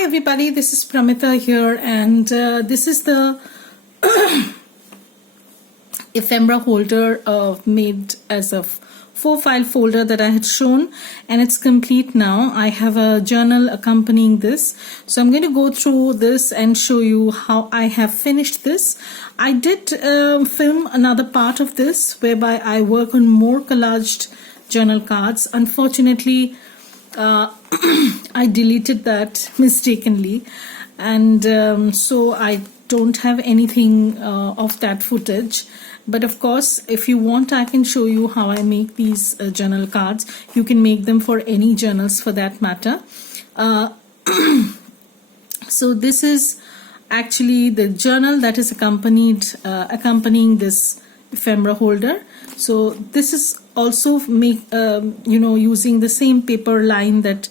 Hi everybody, this is Pramita here, and this is the ephemera holder made as a faux file folder that I had shown, and it's complete now. I have a journal accompanying this, so I'm going to go through this and show you how I have finished this. I did film another part of this whereby I work on more collaged journal cards. Unfortunately, I deleted that mistakenly, and so I don't have anything of that footage. But of course, if you want, I can show you how I make these journal cards. You can make them for any journals for that matter. So this is actually the journal that is accompanying this ephemera holder. So this is also using the same paper line that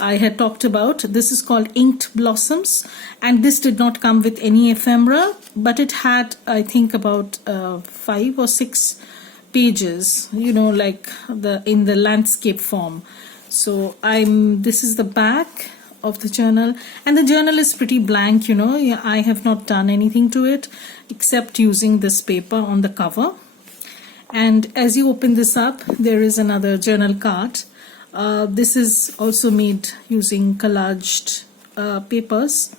I had talked about. This is called Inked Blossoms, and this did not come with any ephemera, but it had, I think, about 5 or 6 pages, like in the landscape form. So this is the back of the journal, and the journal is pretty blank. I have not done anything to it except using this paper on the cover. And as you open this up, there is another journal card. This is also made using collaged papers,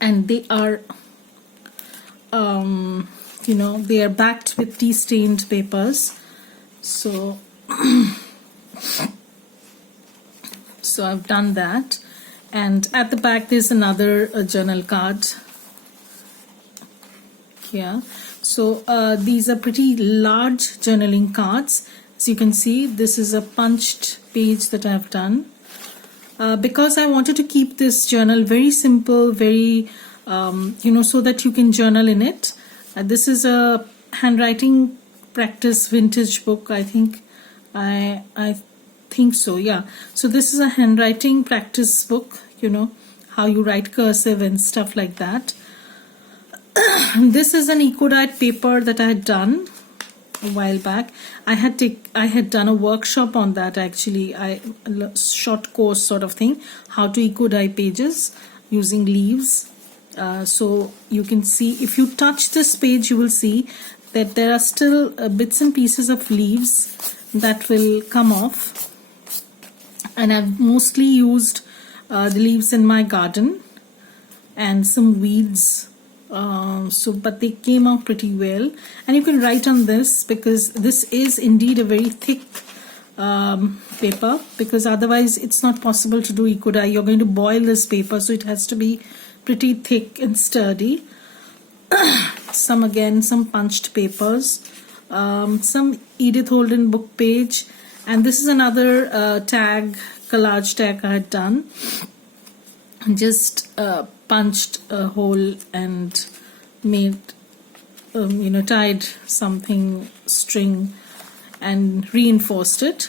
and they are they are backed with tea stained papers. So I've done that, and at the back there's another journal card here. So these are pretty large journaling cards. As you can see, this is a punched page that I've done. Because I wanted to keep this journal very simple, very, so that you can journal in it. This is a handwriting practice vintage book, I think. I think so, yeah. So this is a handwriting practice book, how you write cursive and stuff like that. This is an eco-dyed paper that I had done a while back. I had done a workshop on that, actually. A short course sort of thing, how to eco-dye pages using leaves. So you can see, if you touch this page, you will see that there are still bits and pieces of leaves that will come off. And I've mostly used the leaves in my garden and some weeds. But they came out pretty well, and you can write on this because this is indeed a very thick paper, because otherwise it's not possible to do eco-dye. You're going to boil this paper, so it has to be pretty thick and sturdy. Some punched papers, some Edith Holden book page, and this is another collage tag I had done. Just punched a hole and made tied something string and reinforced it.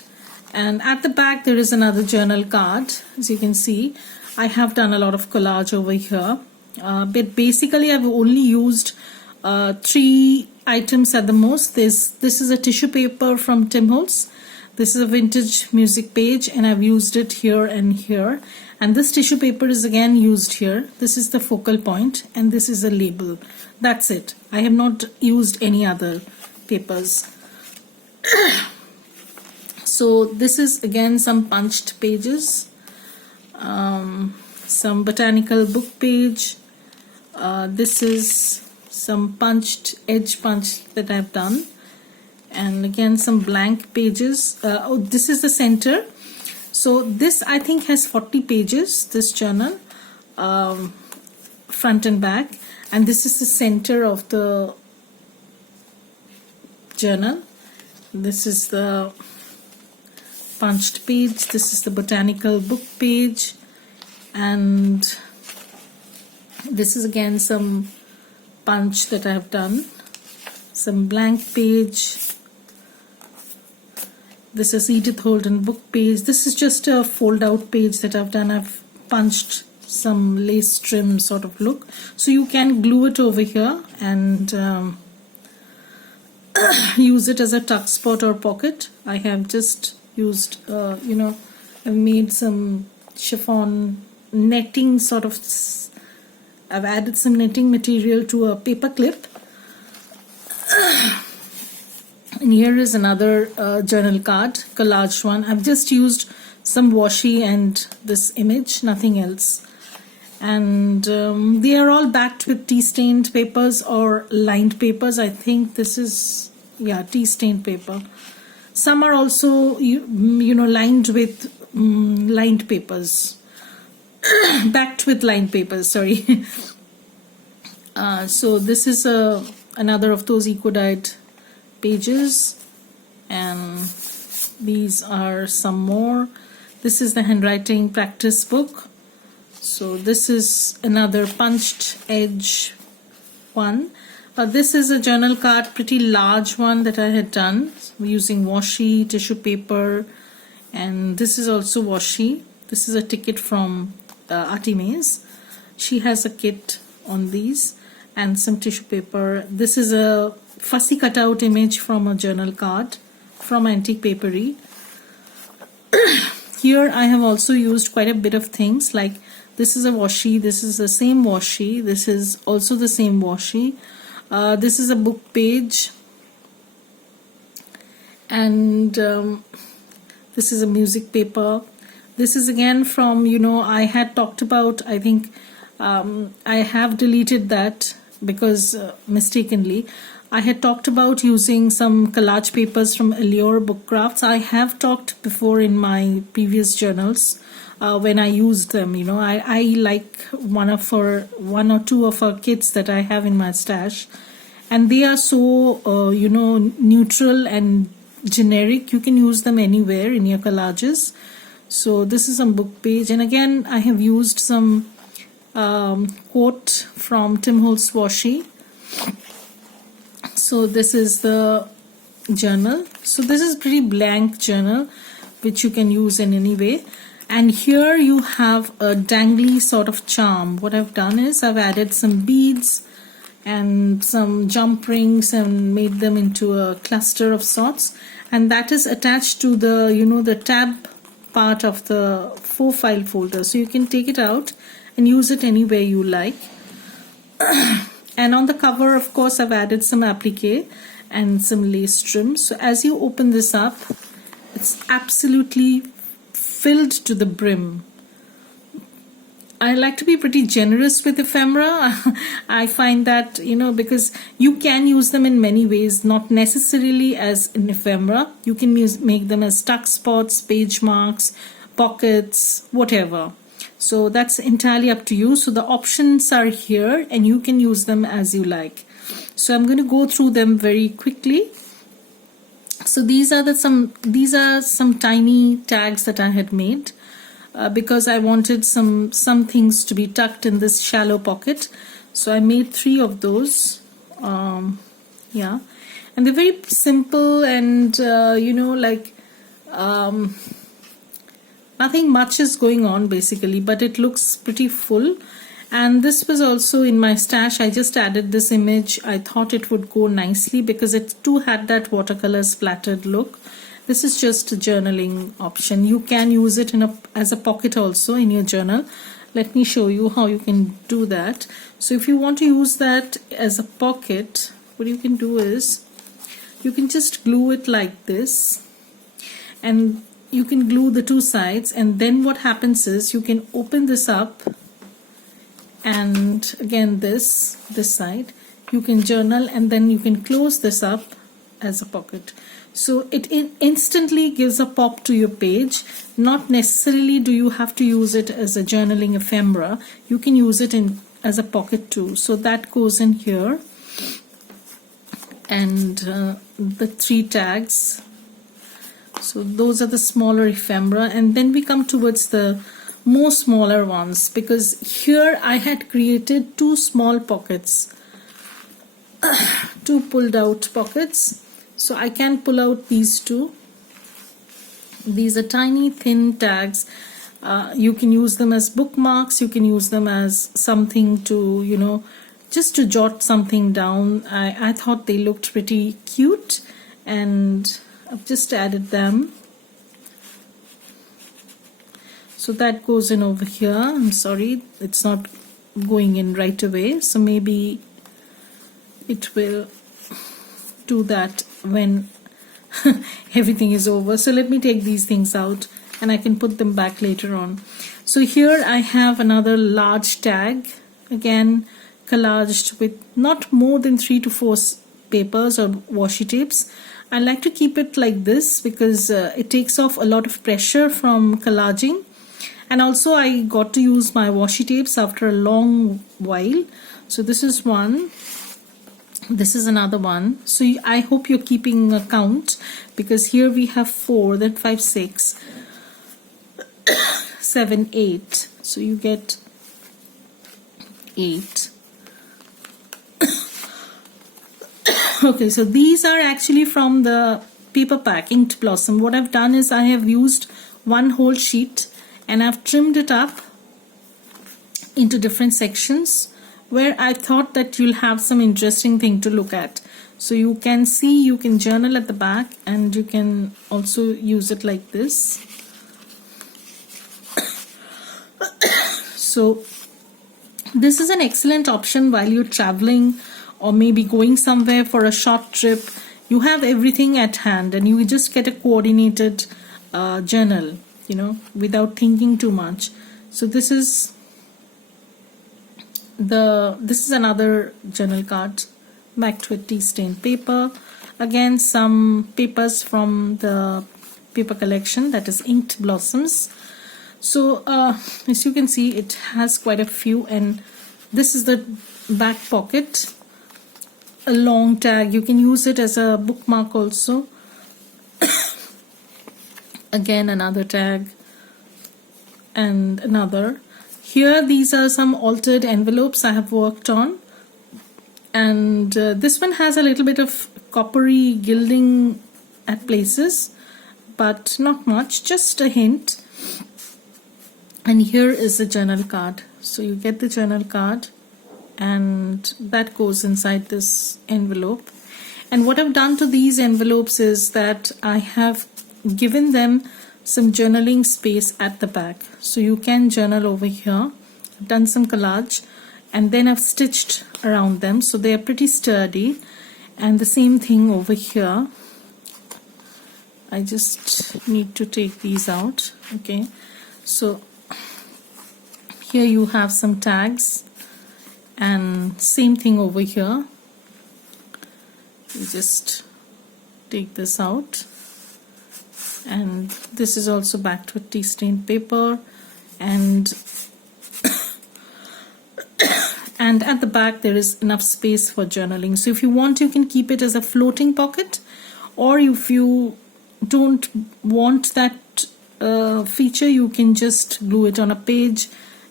And at the back there is another journal card. As you can see, I have done a lot of collage over here, but basically I've only used 3 items at the most. This is a tissue paper from Tim Holtz. This is a vintage music page, and I've used it here and here. And this tissue paper is again used here. This is the focal point, and this is a label. That's it. I have not used any other papers. So this is again some punched pages, some botanical book page. This is some edge punch that I've done, and again some blank pages. This is the center. So this, I think, has 40 pages, this journal, front and back. And this is the center of the journal. This is the punched page. This is the botanical book page. And this is again some punch that I have done. Some blank page. This is Edith Holden book page. This is just a fold out page that I've done. I've punched some lace trim sort of look. So you can glue it over here and use it as a tuck spot or pocket. I have just used, I've made some chiffon netting sort of, I've added some netting material to a paper clip. And here is another journal card, collage one. I've just used some washi and this image, nothing else. And they are all backed with tea-stained papers or lined papers. I think this is, yeah, tea-stained paper. Some are also, you know, lined with lined papers. Backed with lined papers, sorry. So this is another of those eco-dyed pages, and these are some more. This is the handwriting practice book. So this is another punched edge one. This is a journal card, pretty large one that I had done using washi, tissue paper, and this is also washi. This is a ticket from Artimaze. She has a kit on these and some tissue paper. This is a fussy cutout image from a journal card from Antique Papery. Here I have also used quite a bit of things, like this is a washi, this is the same washi, this is also the same washi. This is a book page, and this is a music paper. This is again from, you know, I had talked about, I think I have deleted that because mistakenly. I had talked about using some collage papers from Allure Book Crafts. I have talked before in my previous journals when I used them. You know, I like one or two of her kits that I have in my stash, and they are so you know, neutral and generic. You can use them anywhere in your collages. So this is a book page, and again I have used some quote from Tim Holtz washi. So this is the journal. So this is pretty blank journal which you can use in any way. And here you have a dangly sort of charm. What I've done is I've added some beads and some jump rings and made them into a cluster of sorts. And that is attached to the, you know, the tab part of the Faux file folder. So you can take it out and use it anywhere you like. And on the cover, of course, I've added some applique and some lace trim. So as you open this up, it's absolutely filled to the brim. I like to be pretty generous with ephemera. I find that, you know, because you can use them in many ways, not necessarily as an ephemera. You can make them as tuck spots, page marks, pockets, whatever. So that's entirely up to you. So the options are here and you can use them as you like. So I'm going to go through them very quickly. So these are some tiny tags that I had made because I wanted some things to be tucked in this shallow pocket. So I made 3 of those. Yeah, and they're very simple and you know, like nothing much is going on basically, but it looks pretty full. And this was also in my stash. I just added this image. I thought it would go nicely because it too had that watercolor splattered look. This is just a journaling option. You can use it as a pocket also in your journal. Let me show you how you can do that. So if you want to use that as a pocket, what you can do is you can just glue it like this, and you can glue the 2 sides, and then what happens is you can open this up, and again this side you can journal, and then you can close this up as a pocket. So it instantly gives a pop to your page. Not necessarily do you have to use it as a journaling ephemera. You can use it as a pocket too. So that goes in here, and the 3 tags. So those are the smaller ephemera, and then we come towards the more smaller ones, because here I had created 2 small pockets, 2 pulled out pockets. So I can pull out these 2. These are tiny thin tags. You can use them as bookmarks. You can use them as something to, you know, just to jot something down. I thought they looked pretty cute, and I've just added them. So that goes in over here. I'm sorry, it's not going in right away, so maybe it will do that when everything is over. So let me take these things out and I can put them back later on. So here I have another large tag, again collaged with not more than 3 to 4 papers or washi tapes. I like to keep it like this because it takes off a lot of pressure from collaging, and also I got to use my washi tapes after a long while. So this is one, this is another one. So I hope you're keeping a count, because here we have 4, then 5, 6, 7, 8. So you get 8. Okay, so these are actually from the paper pack Inked Blossom. What I've done is I have used one whole sheet and I've trimmed it up into different sections where I thought that you'll have some interesting thing to look at. So you can see, you can journal at the back, and you can also use it like this. So this is an excellent option while you're traveling or maybe going somewhere for a short trip. You have everything at hand and you just get a coordinated journal, you know, without thinking too much. So this is another journal card, back to a tea stained paper. Again, some papers from the paper collection, that is Inked Blossoms. So as you can see, it has quite a few, and this is the back pocket, a long tag. You can use it as a bookmark also. Again, another tag and another. Here, these are some altered envelopes I have worked on, and this one has a little bit of coppery gilding at places, but not much, just a hint. And here is the journal card. So you get the journal card and that goes inside this envelope. And what I've done to these envelopes is that I have given them some journaling space at the back. So you can journal over here. I've done some collage and then I've stitched around them, so they are pretty sturdy. And the same thing over here. I just need to take these out. Okay, so here you have some tags, and same thing over here. You just take this out, and this is also back to a tea stained paper, and and at the back there is enough space for journaling. So if you want, you can keep it as a floating pocket, or if you don't want that feature, you can just glue it on a page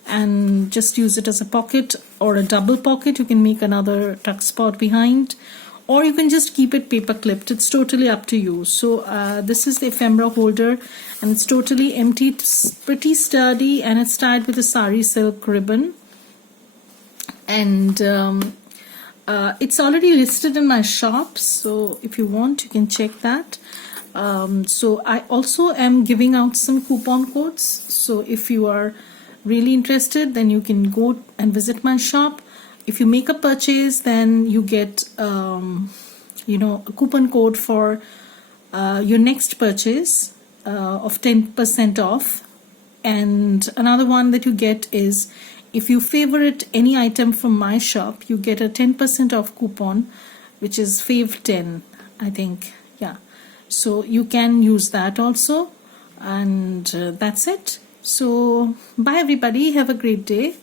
and just use it as a pocket or a double pocket. You can make another tuck spot behind, or you can just keep it paper clipped. It's totally up to you. So this is the ephemera holder, and it's totally empty. It's pretty sturdy, and it's tied with a sari silk ribbon, and it's already listed in my shop, so if you want, you can check that. So I also am giving out some coupon codes, so if you are really interested, then you can go and visit my shop. If you make a purchase, then you get you know, a coupon code for your next purchase of 10% off. And another one that you get is, if you favorite any item from my shop, you get a 10% off coupon, which is Fave 10, I think. Yeah, so you can use that also. And that's it. So bye everybody, have a great day.